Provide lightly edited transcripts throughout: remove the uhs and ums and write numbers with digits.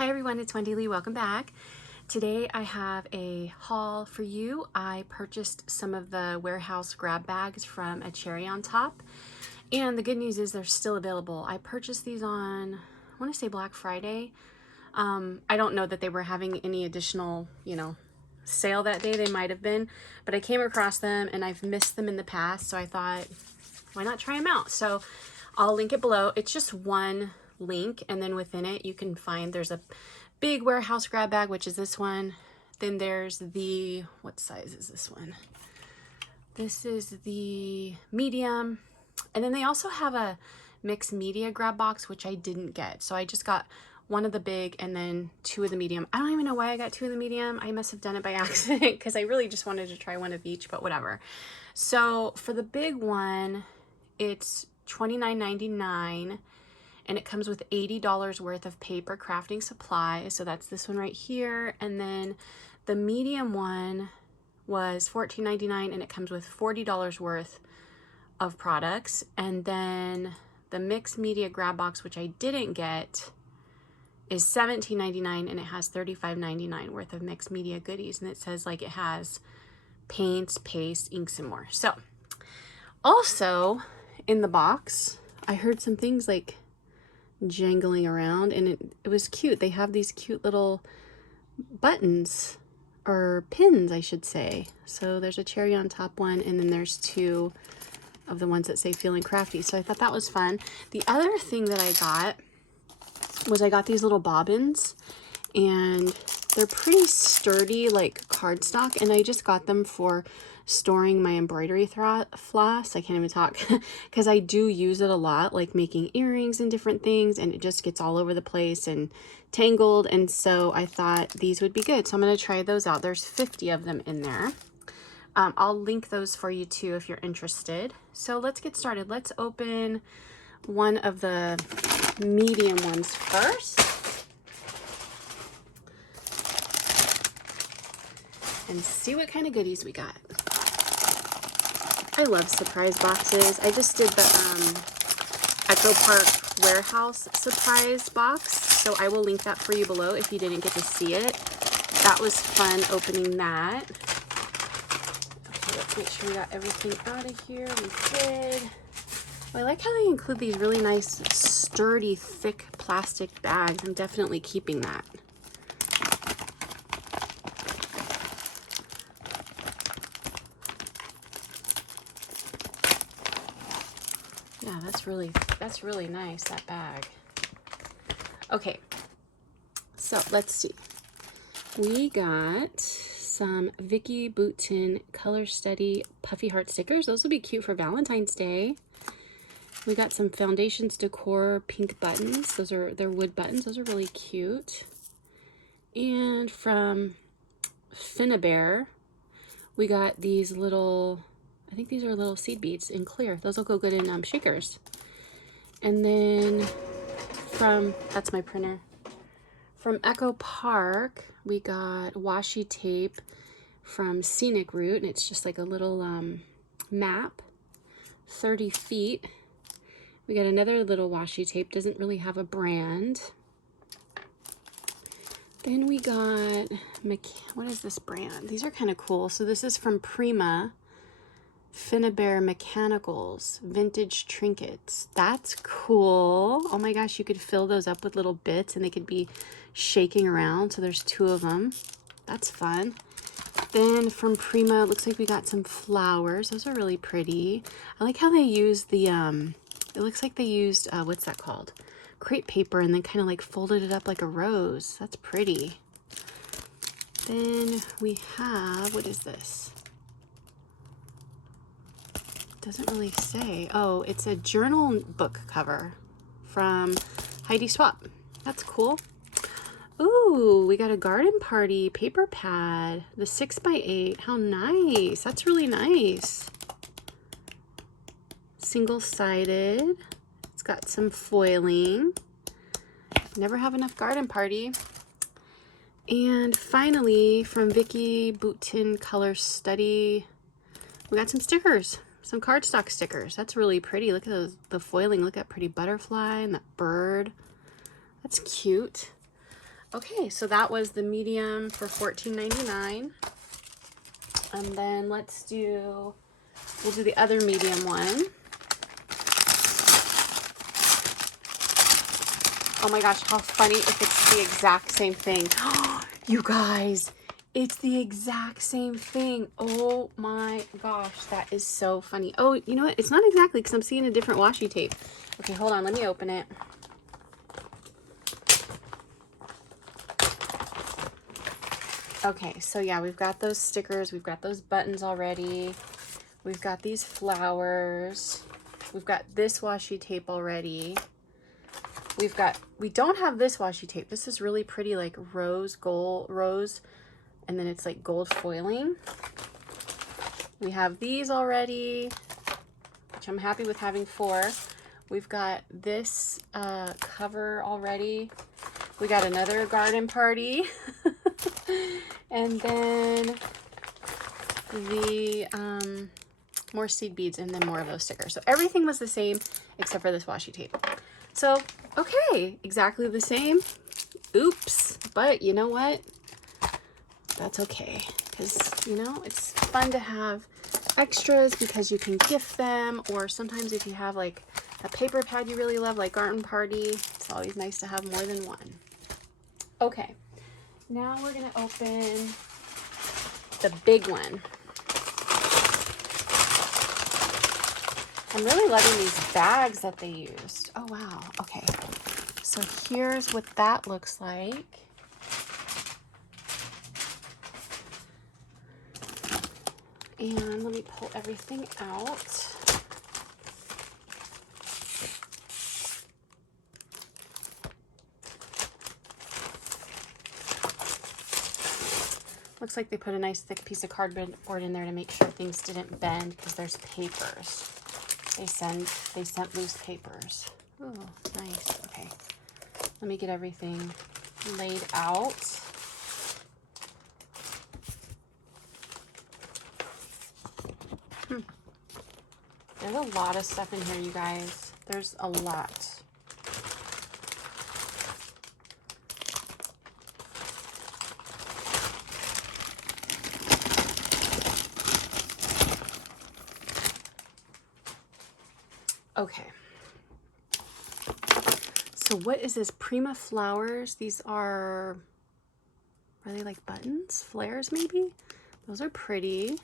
Hi everyone, it's Wendy Lee. Welcome back. Today I have a haul for you. I purchased some of the warehouse grab bags from a Cherry on Top, and the good news is they're still available. I purchased these on, I want to say Black Friday. I don't know that they were having any additional, sale that day. They might have been, but I came across them and I've missed them in the past, so I thought, why not try them out? So I'll link it below. It's just one link, and then within it you can find there's a big warehouse grab bag, which is this one. Then there's the, what size is this one? This is the medium. And then they also have a mixed media grab box, which I didn't get. So I just got one of the big and then two of the medium. I don't even know why I got two of the medium. I must have done it by accident because I really just wanted to try one of each, but whatever. So for the big one, it's $29.99. and it comes with $80 worth of paper crafting supplies. So that's this one right here. And then the medium one was $14.99 and it comes with $40 worth of products. And then the mixed media grab box, which I didn't get, is $17.99 and it has $35.99 worth of mixed media goodies. And it says like it has paints, paste, inks, and more. So also in the box, I heard some things like jangling around, and it was cute. They have these cute little buttons, or pins I should say. So there's a Cherry on Top one, and then there's two of the ones that say Feeling Crafty. So I thought that was fun. The other thing that I got was I got these little bobbins, and they're pretty sturdy, like cardstock, and I just got them for storing my embroidery floss. I can't even talk because I do use it a lot, like making earrings and different things, and it just gets all over the place and tangled, and so I thought these would be good. So I'm going to try those out. There's 50 of them in there. I'll link those for you too if you're interested. So let's get started. Let's open one of the medium ones first and see what kind of goodies we got. I love surprise boxes. I just did the Echo Park warehouse surprise box, so I will link that for you below if you didn't get to see it. That was fun opening that. Okay, let's make sure we got everything out of here. We did. Well, I like how they include these really nice, sturdy, thick plastic bags. I'm definitely keeping that. Yeah, that's really nice, that bag. Okay, so let's see. We got some Vicky Boutin Color Study Puffy Heart stickers. Those will be cute for Valentine's Day. We got some Foundations Decor pink buttons. They're wood buttons. Those are really cute. And from Finnabear, we got these little, I think these are little seed beads in clear. Those will go good in shakers. And then that's my printer. From Echo Park, we got washi tape from Scenic Route, and it's just like a little map, 30 feet. We got another little washi tape, doesn't really have a brand. Then we got, what is this brand? These are kind of cool. So this is from Prima Mechanicals Vintage Trinkets. That's cool. Oh my gosh, you could fill those up with little bits and they could be shaking around. So there's two of them. That's fun. Then from Prima, it looks like we got some flowers. Those are really pretty. I like how they use the, it looks like they used, what's that called? Crepe paper, and then kind of like folded it up like a rose. That's pretty. Then we have, what is this? Doesn't really say. Oh, it's a journal book cover from Heidi Swap. That's cool. Ooh, we got a garden party paper pad, the 6x8. How nice. That's really nice. Single-sided. It's got some foiling. Never have enough garden party. And finally, from Vicky Boutin Color Study, we got some stickers. Some cardstock stickers. That's really pretty. Look at those, the foiling. Look at that pretty butterfly and that bird. That's cute. Okay, so that was the medium for $14.99. And then we'll do the other medium one. Oh my gosh, how funny if it's the exact same thing. You guys, it's the exact same thing. Oh my gosh, that is so funny. Oh, you know what? It's not exactly, because I'm seeing a different washi tape. Okay, hold on, let me open it. Okay, so yeah, we've got those stickers, we've got those buttons already. We've got these flowers. We've got this washi tape already. We don't have this washi tape. This is really pretty, like rose, and then it's like gold foiling. We have these already, which I'm happy with having 4. We've got this cover already. We got another garden party. And then the more seed beads, and then more of those stickers. So everything was the same except for this washi tape. So, okay, exactly the same. Oops. But you know what? That's okay. Because, you know, it's fun to have extras because you can gift them. Or sometimes if you have like a paper pad you really love, like Garden Party, it's always nice to have more than one. Okay. Now we're going to open the big one. I'm really loving these bags that they used. Oh, wow. Okay. So here's what that looks like. And let me pull everything out. Looks like they put a nice thick piece of cardboard in there to make sure things didn't bend, because there's papers. They sent loose papers. Oh, nice. Okay. Let me get everything laid out. There's a lot of stuff in here, you guys. There's a lot. Okay. So what is this? Prima Flowers. These are they like buttons? Flares maybe? Those are pretty.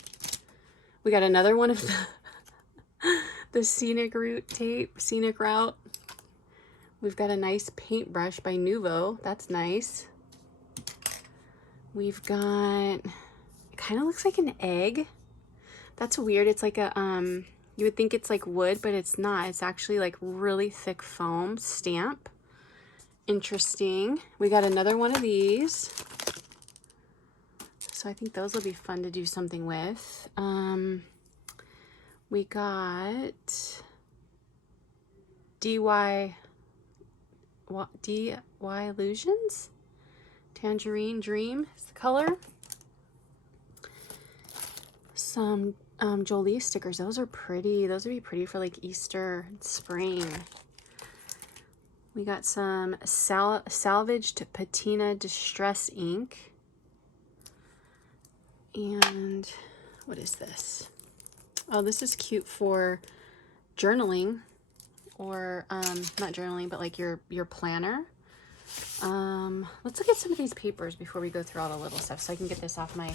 We got another one of the Scenic Route. We've got a nice paintbrush by Nuvo. That's nice. We've got, it kind of looks like an egg. That's weird. It's like a, you would think it's like wood, but it's not. It's actually like really thick foam stamp. Interesting. We got another one of these. So I think those will be fun to do something with. We got DY Illusions. Tangerine Dream is the color. Some Jolie stickers. Those are pretty. Those would be pretty for like Easter and spring. We got some salvaged patina distress ink. And what is this? Oh, this is cute for journaling, or not journaling, but like your planner. Let's look at some of these papers before we go through all the little stuff so I can get this off my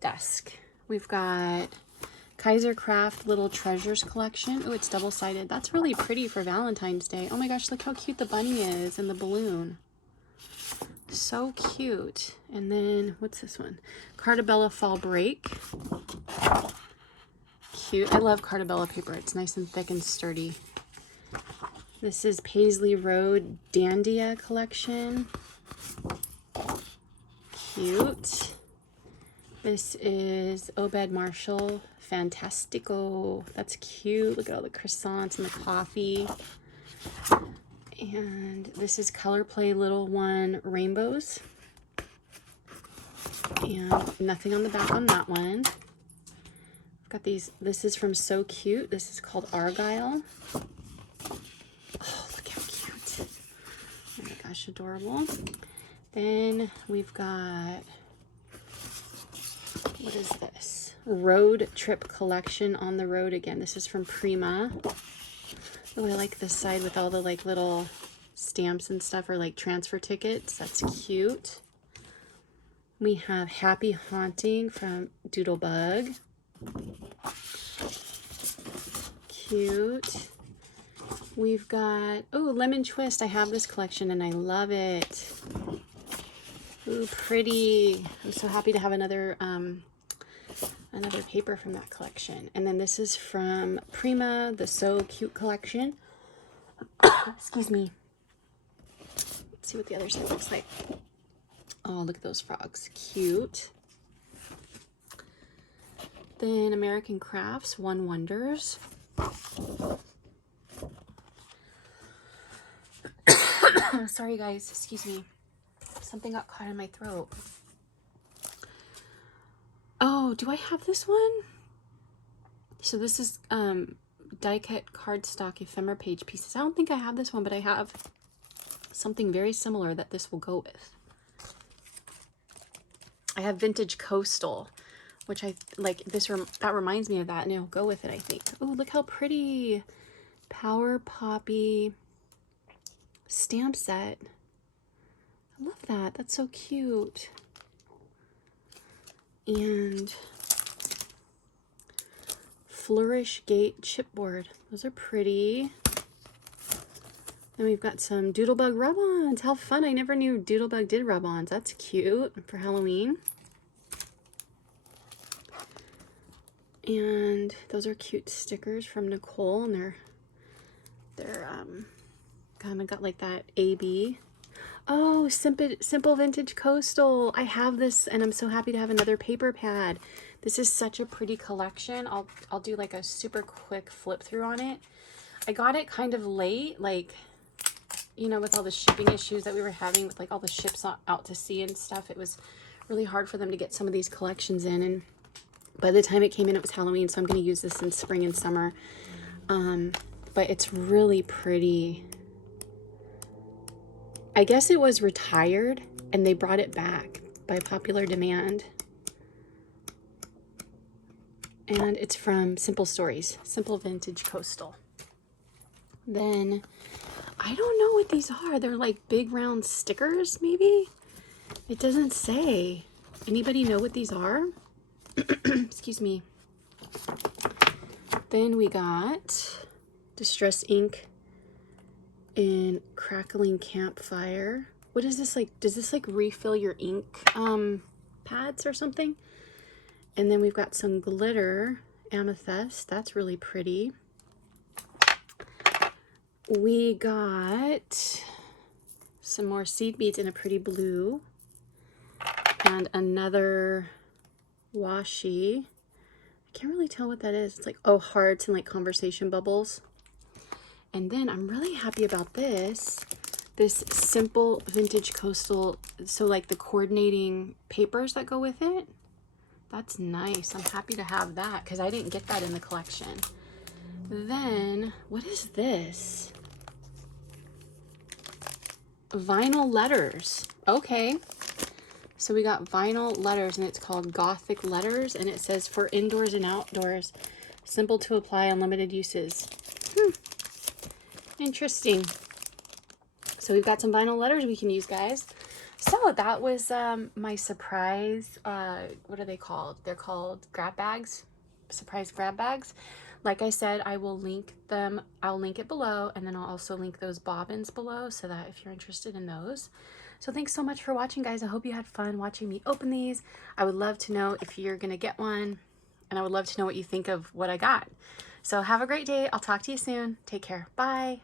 desk. We've got Kaiser Craft Little Treasures Collection. Oh, it's double-sided. That's really pretty for Valentine's Day. Oh my gosh, look how cute the bunny is and the balloon. So cute. And then, what's this one? Cartabella Fall Break. Cute. I love Cartabella paper. It's nice and thick and sturdy. This is Paisley Road Dandia Collection. Cute. This is Obed Marshall Fantastico. That's cute. Look at all the croissants and the coffee. And this is Color Play Little One Rainbows. And nothing on the back on that one. I've got these. This is from So Cute. This is called Argyle. Oh, look how cute. Oh my gosh, adorable. Then we've got, what is this? Road Trip Collection on the Road Again. This is from Prima. Oh, I like this side with all the like little stamps and stuff, or like transfer tickets. That's cute. We have Happy Haunting from Doodlebug. Cute. We've got, oh, Lemon Twist. I have this collection and I love it. Ooh, pretty. I'm so happy to have another paper from that collection. And then this is from Prima, the So Cute collection. Excuse me. Let's see what the other side looks like. Oh, look at those frogs. Cute. Then American Crafts, One Wonders. Sorry guys, excuse me. Something got caught in my throat. Oh, do I have this one? So this is die cut cardstock ephemera page pieces. I don't think I have this one, but I have something very similar that this will go with. I have Vintage Coastal, which I like. That reminds me of that, and it'll go with it, I think. Oh, look how pretty. Power Poppy stamp set. I love that. That's so cute. And Flourish Gate chipboard. Those are pretty. Then we've got some Doodlebug rub-ons. How fun. I never knew Doodlebug did rub-ons. That's cute for Halloween. And those are cute stickers from Nicole, and they're kind of got like that AB. Oh, Simple Vintage Coastal. I have this and I'm so happy to have another paper pad. This is such a pretty collection. I'll do like a super quick flip through on it. I got it kind of late, like, you know, with all the shipping issues that we were having with like all the ships out to sea and stuff. It was really hard for them to get some of these collections in, and by the time it came in, it was Halloween, so I'm going to use this in spring and summer. But it's really pretty. I guess it was retired and they brought it back by popular demand. And it's from Simple Stories, Simple Vintage Coastal. Then, I don't know what these are. They're like big round stickers, maybe? It doesn't say. Anybody know what these are? Excuse me. Then we got Distress Ink in Crackling Campfire. What is this like? Does this like refill your ink pads or something? And then we've got some glitter amethyst. That's really pretty. We got some more seed beads in a pretty blue. And another washi. I can't really tell what that is. It's like, oh, hearts and like conversation bubbles. And then I'm really happy about this Simple Vintage Coastal. So like the coordinating papers that go with it. That's nice. I'm happy to have that because I didn't get that in the collection. Then, what is this? Vinyl letters. Okay. So we got vinyl letters and it's called Gothic Letters, and it says for indoors and outdoors. Simple to apply, unlimited uses. Interesting. So we've got some vinyl letters we can use, guys. So that was my surprise, what are they called? They're called grab bags, surprise grab bags. Like I said, I will link them. I'll link it below, and then I'll also link those bobbins below so that if you're interested in those. So thanks so much for watching, guys. I hope you had fun watching me open these. I would love to know if you're gonna get one, and I would love to know what you think of what I got. So have a great day. I'll talk to you soon. Take care. Bye.